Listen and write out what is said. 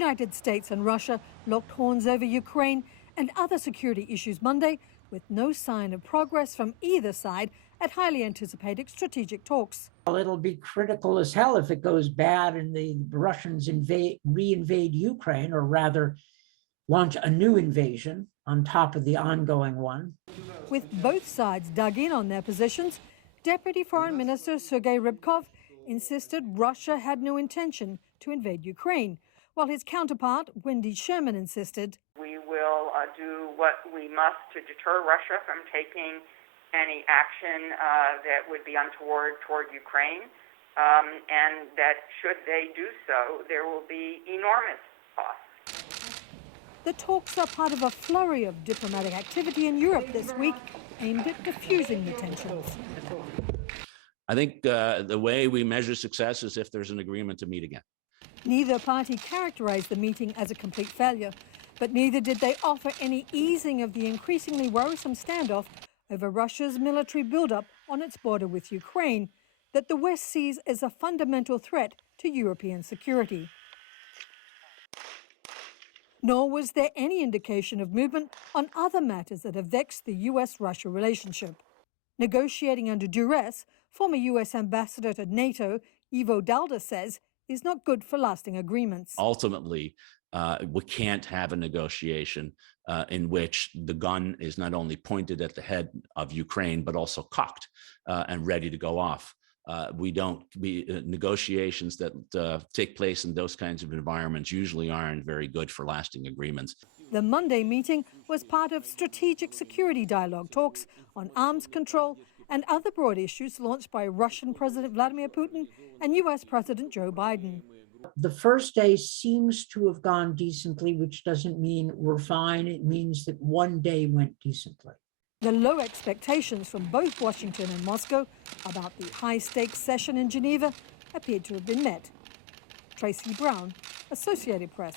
United States and Russia locked horns over Ukraine and other security issues Monday, with no sign of progress from either side at highly anticipated strategic talks. Well, it'll be critical as hell if it goes bad and the Russians re-invade Ukraine, or rather launch a new invasion on top of the ongoing one. With both sides dug in on their positions, Deputy Foreign Minister Sergei Rybkov insisted Russia had no intention to invade Ukraine, while his counterpart, Wendy Sherman, insisted we will do what we must to deter Russia from taking any action that would be untoward toward Ukraine, and that should they do so, there will be enormous costs. The talks are part of a flurry of diplomatic activity in Europe this week aimed at diffusing the tensions. I think the way we measure success is if there's an agreement to meet again. Neither party characterized the meeting as a complete failure, but neither did they offer any easing of the increasingly worrisome standoff over Russia's military buildup on its border with Ukraine that the West sees as a fundamental threat to European security. Nor was there any indication of movement on other matters that have vexed the US-Russia relationship. Negotiating under duress, former US ambassador to NATO, Daalder, says is not good for lasting agreements. Ultimately, we can't have a negotiation in which the gun is not only pointed at the head of Ukraine, but also cocked and ready to go off. Negotiations that take place in those kinds of environments usually aren't very good for lasting agreements. The Monday meeting was part of strategic security dialogue talks on arms control and other broad issues launched by Russian President Vladimir Putin and US President Joe Biden. The first day seems to have gone decently, which doesn't mean we're fine. It means that one day went decently. The low expectations from both Washington and Moscow about the high-stakes session in Geneva appeared to have been met. Tracy Brown, Associated Press.